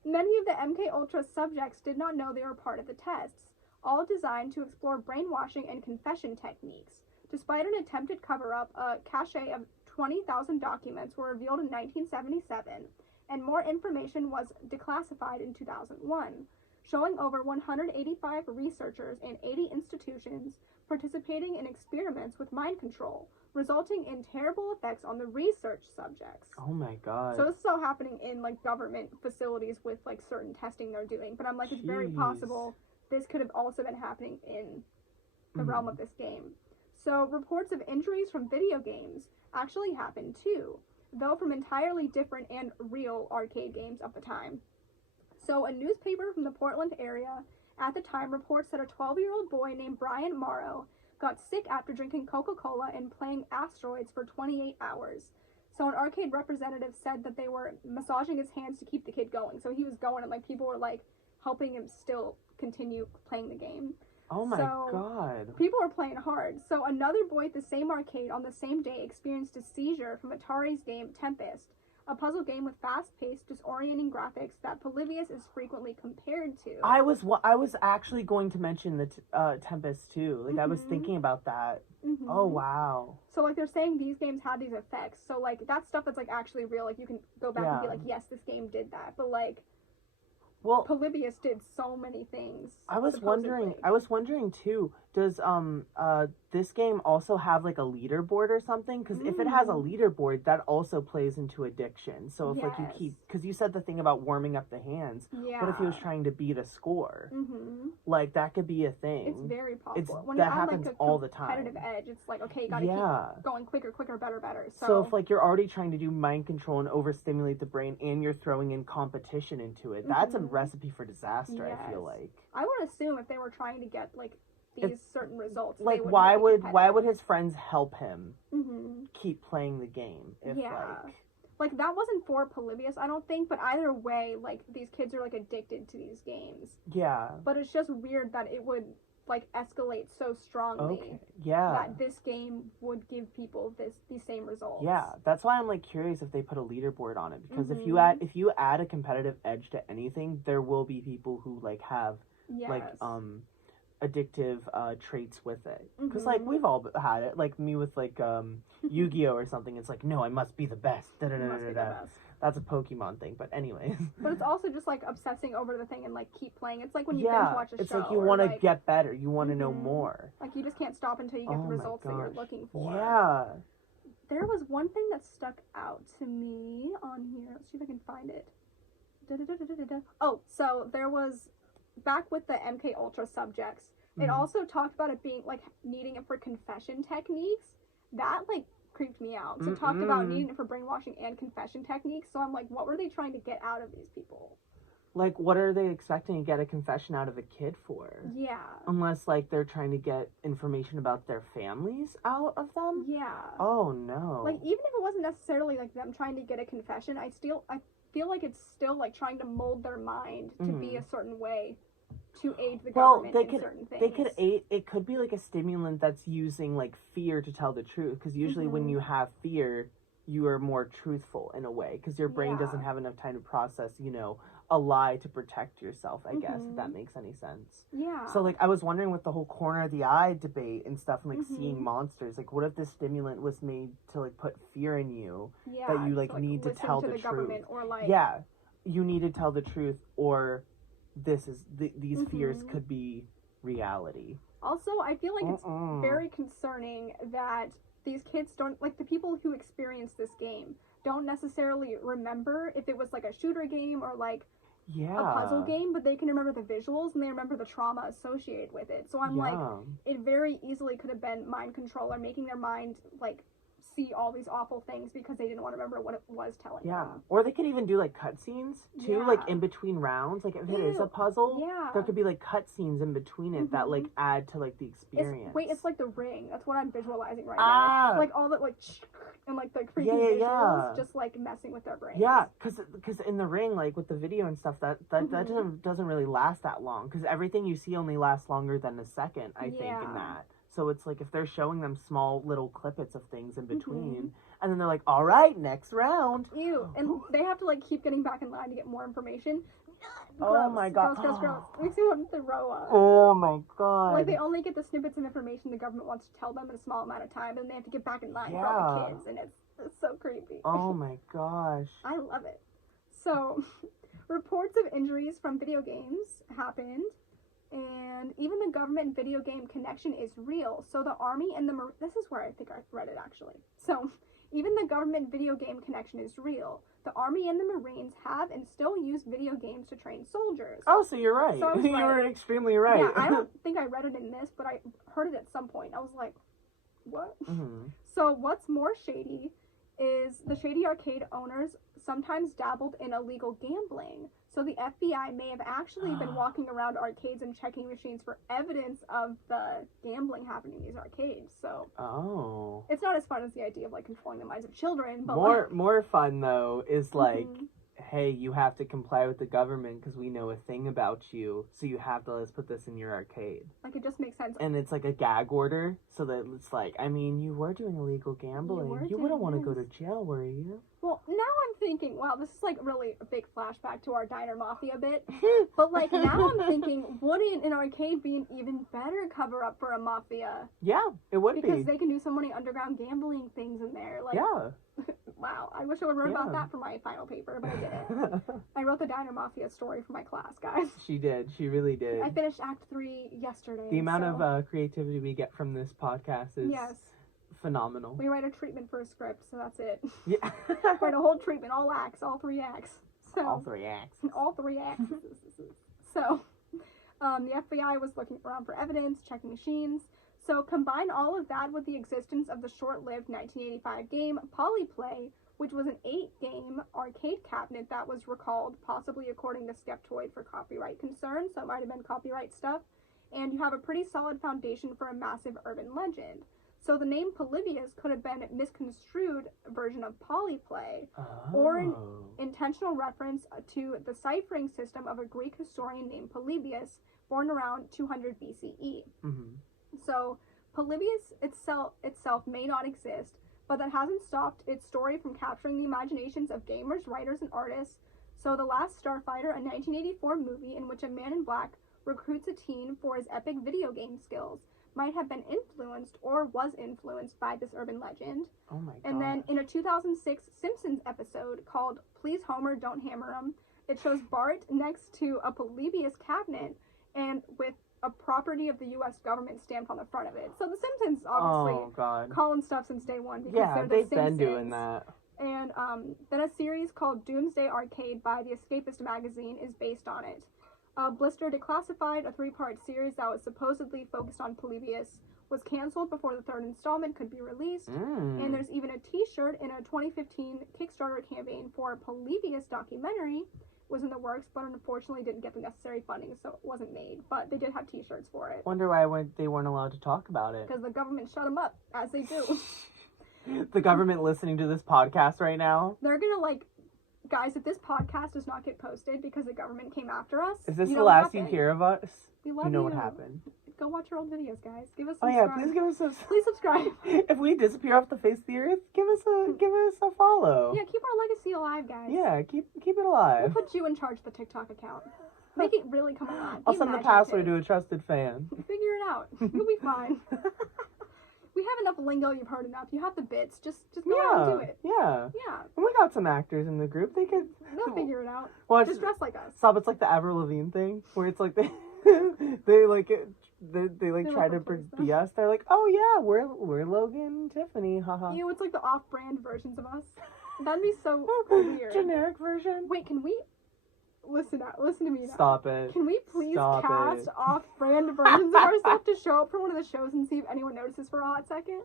many of the MK Ultra subjects did not know they were part of the tests, all designed to explore brainwashing and confession techniques. Despite an attempted cover-up, a cache of 20,000 documents were revealed in 1977, and more information was declassified in 2001, showing over 185 researchers in 80 institutions participating in experiments with mind control, resulting in terrible effects on the research subjects. Oh my god. So this is all happening in, like, government facilities with, like, certain testing they're doing, but I'm like, it's very possible this could have also been happening in the realm of this game. So reports of injuries from video games actually happened too, though from entirely different and real arcade games of the time. So a newspaper from the Portland area at the time reports that a 12-year-old boy named Brian Morrow got sick after drinking Coca-Cola and playing Asteroids for 28 hours. So an arcade representative said that they were massaging his hands to keep the kid going. So he was going and like people were like helping him still continue playing the game. Oh my god. People are playing hard. So another boy at the same arcade on the same day experienced a seizure from Atari's game Tempest, a puzzle game with fast-paced, disorienting graphics that Polybius is frequently compared to. I was actually going to mention the Tempest too. Like I was thinking about that. Oh wow. So like they're saying these games had these effects. So like that's stuff that's like actually real. Like you can go back and be like, yes, this game did that. But like Polybius did so many things. I was wondering too, does this game also have like a leaderboard or something? Because if it has a leaderboard, that also plays into addiction. So if like you keep, because you said the thing about warming up the hands. Yeah. What if he was trying to beat a score? Like that could be a thing. It's very possible. When that happens like all the time. Competitive edge. It's like, okay, you gotta keep going quicker, better. So if like you're already trying to do mind control and overstimulate the brain, and you're throwing in competition into it, that's a recipe for disaster. Yes. I feel like. I would assume if they were trying to get like these certain results, like why would his friends help him keep playing the game? If like like, that wasn't for Polybius, I don't think, but either way, like, these kids are, like, addicted to these games. Yeah. But it's just weird that it would, like, escalate so strongly. Okay. Yeah. That this game would give people these same results. Yeah, that's why I'm, like, curious if they put a leaderboard on it, because if you add a competitive edge to anything, there will be people who, like, have like addictive traits with it, because like we've all had it, like me with like Yu-Gi-Oh or something. It's like, no, I must be the best. That's a Pokemon thing, but anyways. But it's also just like obsessing over the thing and like keep playing. It's like when you binge watch a show. It's like you want to get better, you want to know more, like you just can't stop until you get the results that you're looking for. Yeah. There was one thing that stuck out to me on here. Let's see if I can find it. Oh, so there was, back with the MK Ultra subjects, it also talked about it being like needing it for confession techniques. That like creeped me out. So it talked about needing it for brainwashing and confession techniques. So I'm like, what were they trying to get out of these people? Like, what are they expecting to get a confession out of a kid for? Yeah. Unless, like, they're trying to get information about their families out of them? Yeah. Oh, no. Like, even if it wasn't necessarily, like, them trying to get a confession, I feel like it's still, like, trying to mold their mind to be a certain way to aid the government in certain things. It could be, like, a stimulant that's using, like, fear to tell the truth. Because usually when you have fear, you are more truthful in a way. Because your brain doesn't have enough time to process, you know, a lie to protect yourself, I guess, if that makes any sense. Yeah. So, like, I was wondering with the whole corner of the eye debate and stuff, and, like, seeing monsters, like, what if this stimulant was made to, like, put fear in you that you, like, need to tell the truth? Or, like... Yeah. You need to tell the truth, or these fears could be reality. Also, I feel like it's very concerning that these kids don't, like, the people who experience this game don't necessarily remember if it was, like, a shooter game or, like, a puzzle game, but they can remember the visuals and they remember the trauma associated with it. So I'm like, it very easily could have been mind control or making their mind, like, see all these awful things because they didn't want to remember what it was telling them. Or they could even do, like, cutscenes, too, like, in between rounds. Like, if it is a puzzle, there could be, like, cutscenes in between it that, like, add to, like, the experience. It's like The Ring. That's what I'm visualizing right now. Like, all that, like, and, like, the creepy visuals just, like, messing with their brains. Yeah, because in The Ring, like, with the video and stuff, that doesn't really last that long. Because everything you see only lasts longer than a second, I think, in that. So it's like if they're showing them small little clippets of things in between, and then they're like, all right, next round. Ew. And they have to, like, keep getting back in line to get more information. Oh my god. Gross. Makes me want to throw up. Oh my god. Like, they only get the snippets of information the government wants to tell them in a small amount of time, and they have to get back in line for all the kids, and it's so creepy. Oh my gosh. I love it. So, reports of injuries from video games happened. And even the government video game connection is real. So the Army and this is where I think I read it actually. So even the government video game connection is real. The Army and the Marines have and still use video games to train soldiers. Oh, so you're right. So you were extremely right. Yeah, I don't think I read it in this, but I heard it at some point. I was like, what? So what's more shady is the shady arcade owners sometimes dabbled in illegal gambling. So the FBI may have actually been walking around arcades and checking machines for evidence of the gambling happening in these arcades. So it's not as fun as the idea of, like, controlling the minds of children. But more fun though is like, hey, you have to comply with the government because we know a thing about you, so you have to let's put this in your arcade. Like, it just makes sense. And it's like a gag order, so that it's like, I mean, you were doing illegal gambling. You wouldn't want to go to jail, were you? Well, now I'm thinking, wow, this is, like, really a big flashback to our Diner Mafia bit. But, like, now I'm thinking, wouldn't an arcade be an even better cover-up for a mafia? Yeah, it would be. Because they can do so many underground gambling things in there. Like, wow, I wish I would have wrote about that for my final paper, but I didn't. I wrote the Diner Mafia story for my class, guys. She did. She really did. I finished Act 3 yesterday. The amount of creativity we get from this podcast is phenomenal. We write a treatment for a script, so that's it. Yeah. Write a whole treatment, all acts, all 3 acts. So, all 3 acts. All 3 acts. So, the FBI was looking around for evidence, checking machines. So combine all of that with the existence of the short-lived 1985 game Polyplay, which was an 8-game arcade cabinet that was recalled, possibly according to Skeptoid for copyright concerns, so it might have been copyright stuff, and you have a pretty solid foundation for a massive urban legend. So the name Polybius could have been a misconstrued version of polyplay, Oh. or an intentional reference to the ciphering system of a Greek historian named Polybius, born around 200 BCE. Mm-hmm. So Polybius itself may not exist, but that hasn't stopped its story from capturing the imaginations of gamers, writers, and artists. So The Last Starfighter, a 1984 movie in which a man in black recruits a teen for his epic video game skills, might have been influenced or was influenced by this urban legend. Oh my god. And then in a 2006 Simpsons episode called Please Homer, Don't Hammer 'em, it shows Bart next to a Polybius cabinet and with a property of the U.S. government stamped on the front of it. So the Simpsons obviously calling stuff since day one because they're the they've Simpsons. been doing that. And then a series called Doomsday Arcade by the Escapist magazine is based on it. Blister Declassified, a 3-part series that was supposedly focused on Polybius, was canceled before the 3rd installment could be released. And there's even a t-shirt in a 2015 Kickstarter campaign for a Polybius documentary was in the works, but unfortunately didn't get the necessary funding, so it wasn't made. But they did have t-shirts for it. Wonder why they weren't allowed to talk about it. Because the government shut them up, as they do. The government listening to this podcast right now? They're gonna, guys, if this podcast does not get posted because the government came after us, is this the last you hear of us? We love you know what happened. Go watch our old videos, guys. Give us some Oh yeah, please give us a... Please subscribe. If we disappear off the face of the earth, give us a follow. Yeah, keep our legacy alive, guys. Yeah, keep it alive. We'll put you in charge of the TikTok account. Make it really come alive. I'll send the password to a trusted fan. Figure it out. You'll be fine. We have enough lingo, you've heard enough. You have the bits. Just go out and do it. Yeah. Yeah. And we got some actors in the group. They'll figure it out. Well, just dress like us. Stop, it's like the Avril Lavigne thing, where it's like they try to be us. They're like, oh yeah, we're Logan and Tiffany, haha. You know, it's like the off-brand versions of us. That'd be so weird. Generic version. Wait, can we... Listen to me now. Stop it. Can we please cast off-brand versions of ourselves to show up for one of the shows and see if anyone notices for a hot second?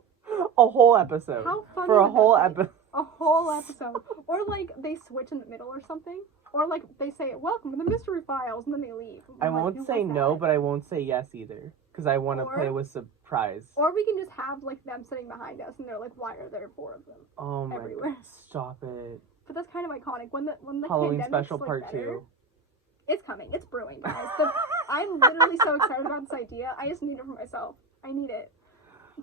A whole episode. How funny for a would whole that be? episode. A whole episode. Or they switch in the middle or something. Or they say, welcome to the Mystery Files, and then they leave. I won't say no, but I won't say yes either. Because I want to play with surprise. Or we can just have them sitting behind us and they're like, why are there 4 of them? Oh my everywhere? God. Stop it. But that's kind of iconic. When the Halloween pandemic's, special part better, 2. It's coming. It's brewing, guys. I'm literally so excited about this idea. I just need it for myself. I need it.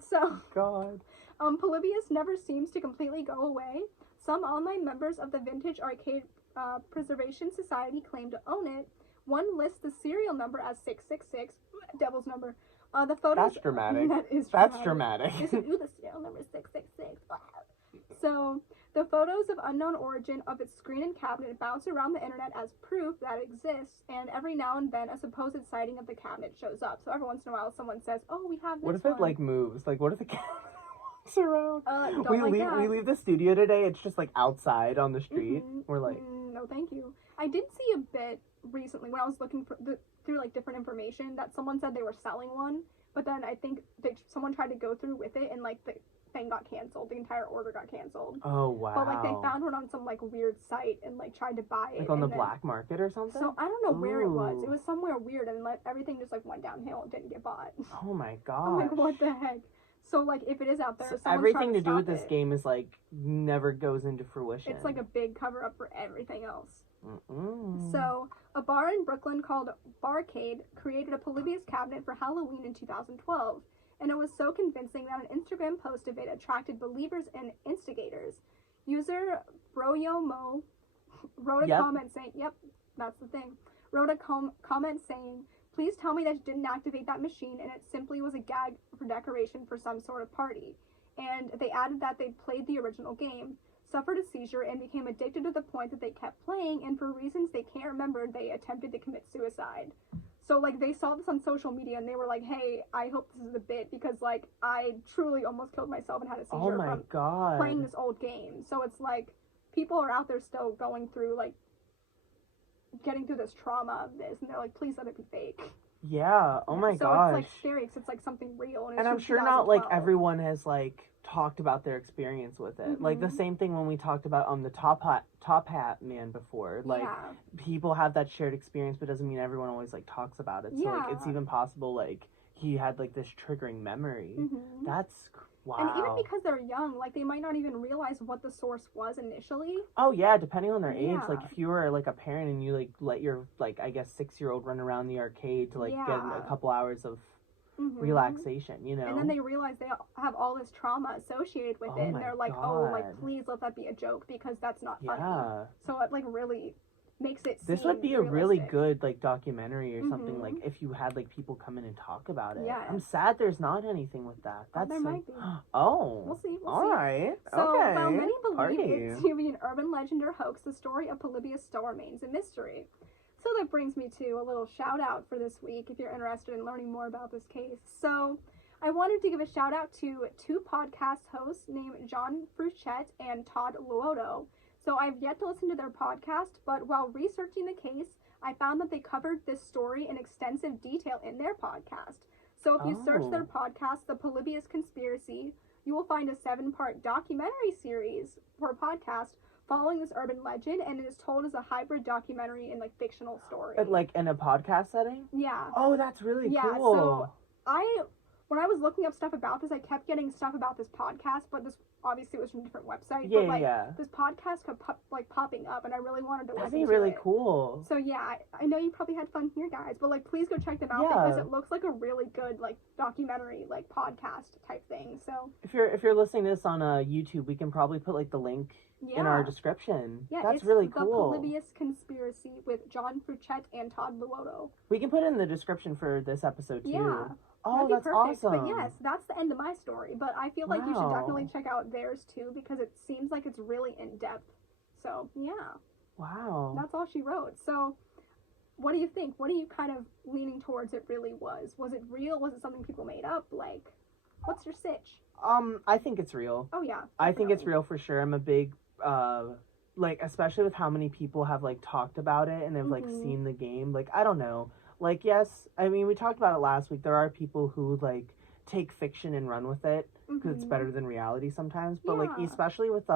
So, God. Polybius never seems to completely go away. Some online members of the Vintage Arcade Preservation Society claim to own it. One lists the serial number as 666, devil's number. The photos... That's dramatic. That is dramatic. Ooh, the serial number is 666. So, the photos of unknown origin of its screen and cabinet bounce around the internet as proof that it exists, and every now and then a supposed sighting of the cabinet shows up. So every once in a while someone says, oh, we have this What if it, moves? What if the cabinet walks around? We leave the studio today, it's just, outside on the street. Mm-hmm. We're like... no, thank you. I did see a bit recently when I was looking through different information that someone said they were selling one, but then I think someone tried to go through with it and, the thing got canceled. The entire order got canceled. Oh, wow. But, they found one on some, weird site and, tried to buy it. On the black market or something? So, I don't know where it was. It was somewhere weird, and, everything just, went downhill and didn't get bought. Oh, my God. I'm like, what the heck? So, if it is out there, so everything to do with this game is, never goes into fruition. It's, a big cover-up for everything else. Mm-mm. So, a bar in Brooklyn called Barcade created a Polybius cabinet for Halloween in 2012. And it was so convincing that an Instagram post of it attracted believers and instigators. User Broyomo wrote a comment saying, yep, that's the thing, wrote a comment saying, please tell me that you didn't activate that machine and it simply was a gag for decoration for some sort of party. And they added that they played the original game, suffered a seizure, and became addicted to the point that they kept playing, and for reasons they can't remember, they attempted to commit suicide. So, they saw this on social media, and they were like, hey, I hope this is a bit, because, I truly almost killed myself and had a seizure from playing this old game. So, it's people are out there still going through, getting through this trauma of this, and they're like, please let it be fake. Yeah, oh my gosh. So, it's, scary, because it's, something real. And I'm sure not, everyone has, talked about their experience with it. Mm-hmm. The same thing when we talked about the top hat man before. People have that shared experience, but doesn't mean everyone always talks about it. So it's even possible he had this triggering memory. Mm-hmm. That's Wow. And even because they're young, like, they might not even realize what the source was initially. Oh, yeah, depending on their age. Yeah. Like, if you were, like, a parent and you, like, let your, like, I guess 6-year-old run around the arcade to, like, get a couple hours of relaxation, you know? And then they realize they have all this trauma associated with it, and they're like, oh, like, please let that be a joke, because that's not funny. So it, like, really makes it seem This would be realistic. a really good, like, documentary or something, like, if you had, like, people come in and talk about it. Yeah. I'm sad there's not anything with that. That's there might be. Oh. We'll see. All right. So, okay. while many believe it to be an urban legend or hoax, the story of Polybius still remains a mystery. So that brings me to a little shout out for this week if you're interested in learning more about this case. So I wanted to give a shout out to 2 podcast hosts named John Fruchette and Todd Luoto. So I've yet to listen to their podcast, but while researching the case, I found that they covered this story in extensive detail in their podcast. So if you search their podcast, The Polybius Conspiracy, you will find a 7-part documentary series for a podcast following this urban legend, and it is told as a hybrid documentary and, like, fictional story. Like, in a podcast setting? Yeah. Oh, that's really cool. Yeah, so when I was looking up stuff about this, I kept getting stuff about this podcast, but this obviously was from a different website. Yeah, but, like, yeah. this podcast kept, popping up, and I really wanted to listen to it. That'd be really cool. So, yeah, I know you probably had fun here, guys, but, like, please go check them out, because it looks like a really good, like, documentary, like, podcast type thing, so. If you're listening to this on YouTube, we can probably put, like, the link in our description. Yeah, that's it's really The cool. Polybius Conspiracy with John Fruchette and Todd Luoto. We can put it in the description for this episode, too. Yeah. Oh, that's perfect. awesome. But yes, that's the end of my story. But I feel like you should definitely check out theirs too, because it seems like it's really in depth. So, yeah. Wow. That's all she wrote. So, what do you think? What are you kind of leaning towards it really was? Was it real? Was it something people made up? Like, what's your sitch? I think it's real. Oh, yeah. Definitely. I think it's real for sure. I'm a big, like, especially with how many people have, like, talked about it and have, like, seen the game. Like, I don't know. Like, yes, I mean, we talked about it last week. There are people who, like, take fiction and run with it because it's better than reality sometimes. But, like, especially with,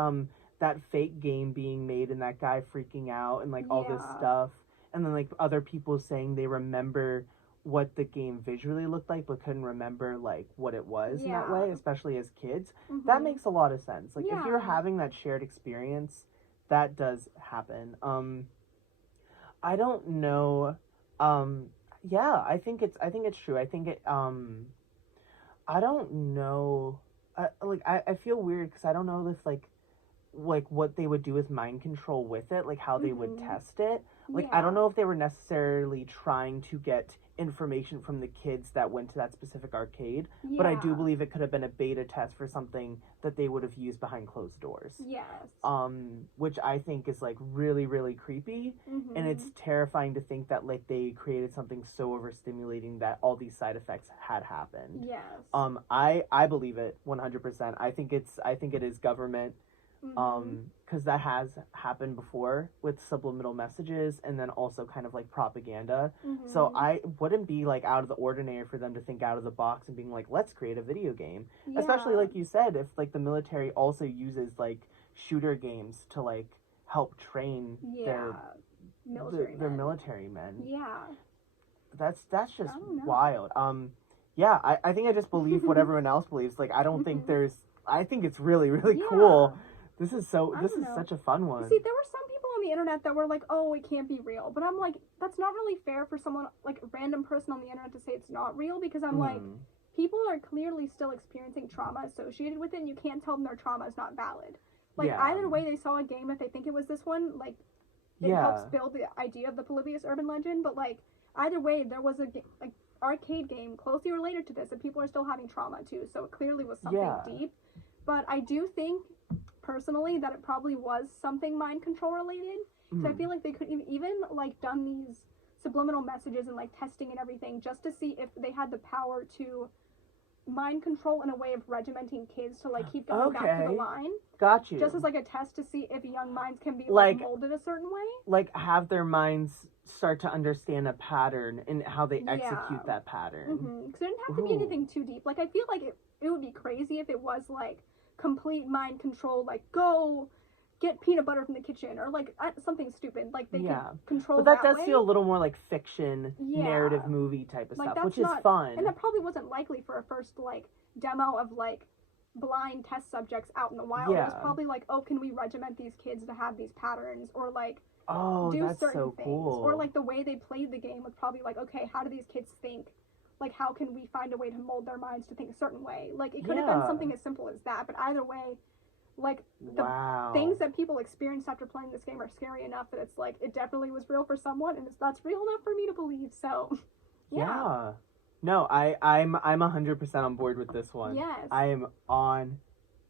that fake game being made and that guy freaking out and, like, all this stuff. And then, like, other people saying they remember what the game visually looked like but couldn't remember, like, what it was in that way, especially as kids. That makes a lot of sense. Like, if you're having that shared experience, that does happen. I don't know. Yeah, I think it's true. I think it, I don't know. I feel weird because I don't know if, like what they would do with mind control with it, like how they would test it. Like, I don't know if they were necessarily trying to get information from the kids that went to that specific arcade, but I do believe it could have been a beta test for something that they would have used behind closed doors. Yes. Which I think is, like, really, really creepy, and it's terrifying to think that, like, they created something so overstimulating that all these side effects had happened. Yes. I believe it 100%. I think it is government. Because that has happened before with subliminal messages and then also kind of like propaganda. So I wouldn't be like out of the ordinary for them to think out of the box and being like, let's create a video game. Especially like you said, if like the military also uses like shooter games to like help train their military men. Yeah. That's just wild. I think I just believe what everyone else believes. Like, I don't think I think it's really, really cool. This is such a fun one. See, there were some people on the internet that were like, oh, it can't be real. But I'm like, that's not really fair for someone, like a random person on the internet to say it's not real, because I'm like, people are clearly still experiencing trauma associated with it, and you can't tell them their trauma is not valid. Like, either way they saw a game, if they think it was this one, like, it helps build the idea of the Polybius urban legend, but like, either way, there was a arcade game closely related to this, and people are still having trauma too, so it clearly was something deep. But I do think, personally, that it probably was something mind control related. So I feel like they could even like done these subliminal messages and like testing and everything just to see if they had the power to mind control in a way of regimenting kids to like keep going back to the line. Got you. Just as like a test to see if young minds can be like molded a certain way. Like have their minds start to understand a pattern and how they execute that pattern. Because it didn't have to be anything too deep. Like, I feel like it would be crazy if it was like complete mind control, like go get peanut butter from the kitchen, or like something stupid, like they could control. But that does way. feel a little more like fiction, narrative movie type of like, stuff, which not, is fun. And that probably wasn't likely for a first like demo of like blind test subjects out in the wild. It was Yeah. probably like, oh, can we regiment these kids to have these patterns, or like Oh, do that's certain so things, cool. or like the way they played the game was probably like, okay, how do these kids think? Like, how can we find a way to mold their minds to think a certain way? Like, it could have been Yeah. something as simple as that, but either way, like, the Wow. things that people experienced after playing this game are scary enough that it's like, it definitely was real for someone, and that's real enough for me to believe, so, yeah. No, I'm 100% on board with this one. Yes. I am on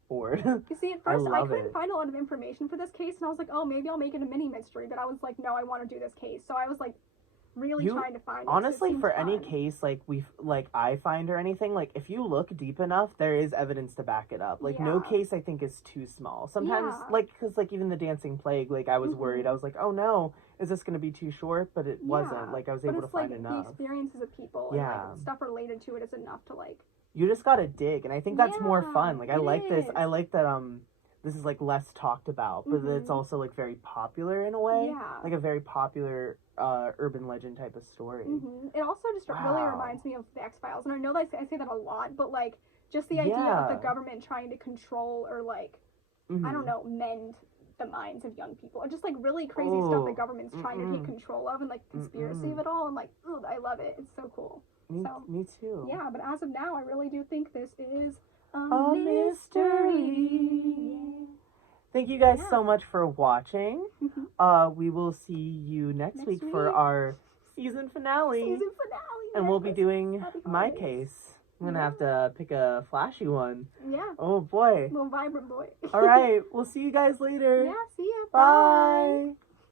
board. You see, at first, I couldn't it. find a lot of information for this case, and I was like, oh, maybe I'll make it a mini mystery, but I was like, no, I want to do this case, so I was like, really trying to find it. Honestly, for fun. any case like I find or anything, like if you look deep enough, there is evidence to back it up. Like no case I think is too small. Sometimes like because like even the Dancing Plague, like I was worried. I was like, oh no, is this gonna be too short? But it wasn't. Like I was able to find enough. The experiences of people and like, stuff related to it is enough to like. You just gotta dig, and I think that's more fun. Like I like this. Is. I like that. This is like less talked about, but it's also like very popular in a way. Yeah. Like a very popular urban legend type of story. It also just really reminds me of the X-Files, and I know that I say that a lot, but like just the idea of the government trying to control or like I don't know, mend the minds of young people, or just like really crazy stuff the government's trying to take control of, and like conspiracy of it all, and like ooh, I love it. It's so cool. Me too. Yeah, but as of now, I really do think this is a mystery. Thank you guys so much for watching. We will see you next week for our season finale. And we'll be doing my case. I'm gonna have to pick a flashy one. Yeah. Oh boy. Little vibrant boy. All right. We'll see you guys later. Yeah, see ya. Bye.